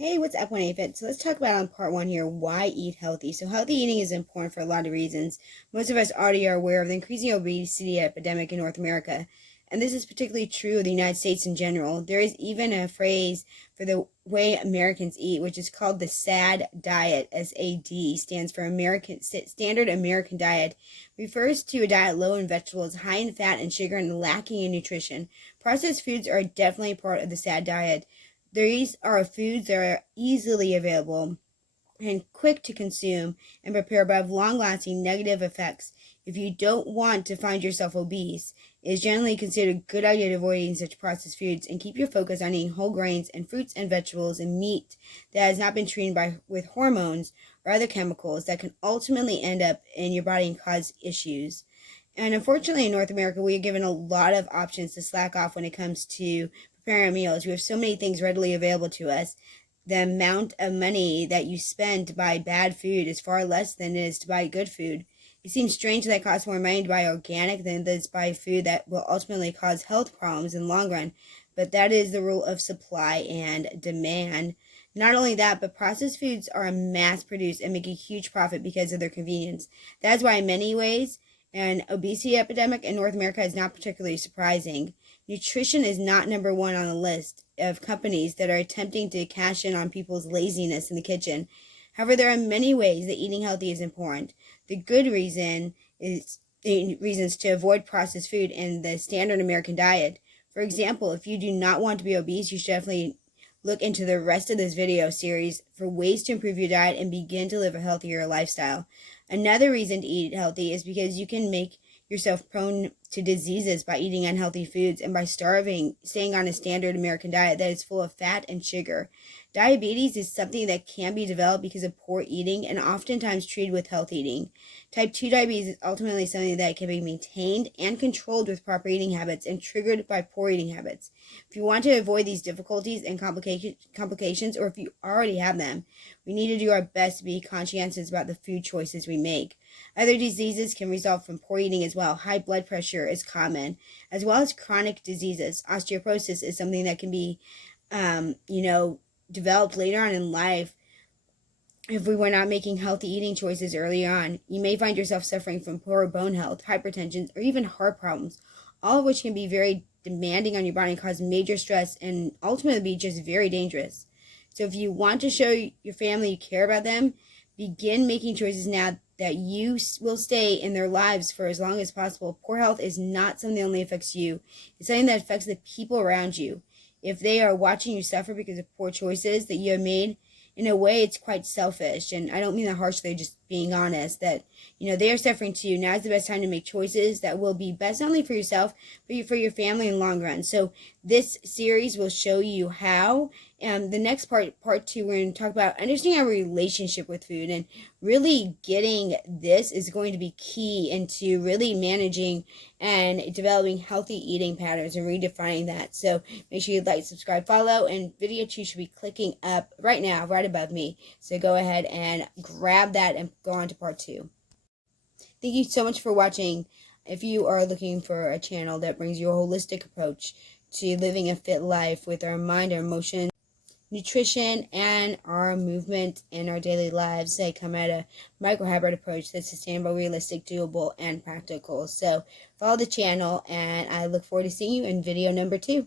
Hey, what's up, 1-8fit? So let's talk about on part one here, why eat healthy. So healthy eating is important for a lot of reasons. Most of us already are aware of the increasing obesity epidemic in North America, and this is particularly true of the United States in general. There is even a phrase for the way Americans eat, which is called the SAD diet. SAD stands for Standard American Diet. It refers to a diet low in vegetables, high in fat and sugar, and lacking in nutrition. Processed foods are definitely part of the SAD diet. These are foods that are easily available and quick to consume and prepare, but have long-lasting negative effects. If you don't want to find yourself obese, it is generally considered a good idea to avoid eating such processed foods and keep your focus on eating whole grains and fruits and vegetables and meat that has not been treated with hormones or other chemicals that can ultimately end up in your body and cause issues. And unfortunately, in North America, we are given a lot of options to slack off when it comes to preparing our meals. We have so many things readily available to us. The amount of money that you spend to buy bad food is far less than it is to buy good food. It seems strange that it costs more money to buy organic than it does to buy food that will ultimately cause health problems in the long run. But that is the rule of supply and demand. Not only that, but processed foods are mass produced and make a huge profit because of their convenience. That's why in many ways, an obesity epidemic in North America is not particularly surprising. Nutrition is not number one on the list of companies that are attempting to cash in on people's laziness in the kitchen. However, there are many ways that eating healthy is important. The good reasons to avoid processed food in the standard American diet. For example, if you do not want to be obese, you should definitely look into the rest of this video series for ways to improve your diet and begin to live a healthier lifestyle. Another reason to eat healthy is because you can make yourself prone to diseases by eating unhealthy foods and by staying on a standard American diet that is full of fat and sugar. Diabetes is something that can be developed because of poor eating and oftentimes treated with health eating. Type 2 diabetes is ultimately something that can be maintained and controlled with proper eating habits and triggered by poor eating habits. If you want to avoid these difficulties and complications, or if you already have them, we need to do our best to be conscientious about the food choices we make. Other diseases can result from poor eating as well. High blood pressure is common, as well as chronic diseases. Osteoporosis is something that can be, developed later on in life if we were not making healthy eating choices early on. You may find yourself suffering from poor bone health, hypertension, or even heart problems, all of which can be very demanding on your body and cause major stress and ultimately be just very dangerous. So if you want to show your family you care about them, begin making choices now that you will stay in their lives for as long as possible. Poor health is not something that only affects you. It's something that affects the people around you. If they are watching you suffer because of poor choices that you have made, in a way, it's quite selfish. And I don't mean that harshly, just being honest, that, they are suffering too. Now is the best time to make choices that will be best not only for yourself, but for your family in the long run. So this series will show you how. And the next part two, we're going to talk about understanding our relationship with food, and really getting this is going to be key into really managing and developing healthy eating patterns and redefining that. So make sure you like, subscribe, follow, and video 2 should be clicking up right now, right above me. So go ahead and grab that and go on to part 2. Thank you so much for watching. If you are looking for a channel that brings you a holistic approach to living a fit life with our mind, our emotions, nutrition, and our movement in our daily lives, they come at a micro-habit approach that's sustainable, realistic, doable, and practical. So follow the channel, and I look forward to seeing you in video number 2.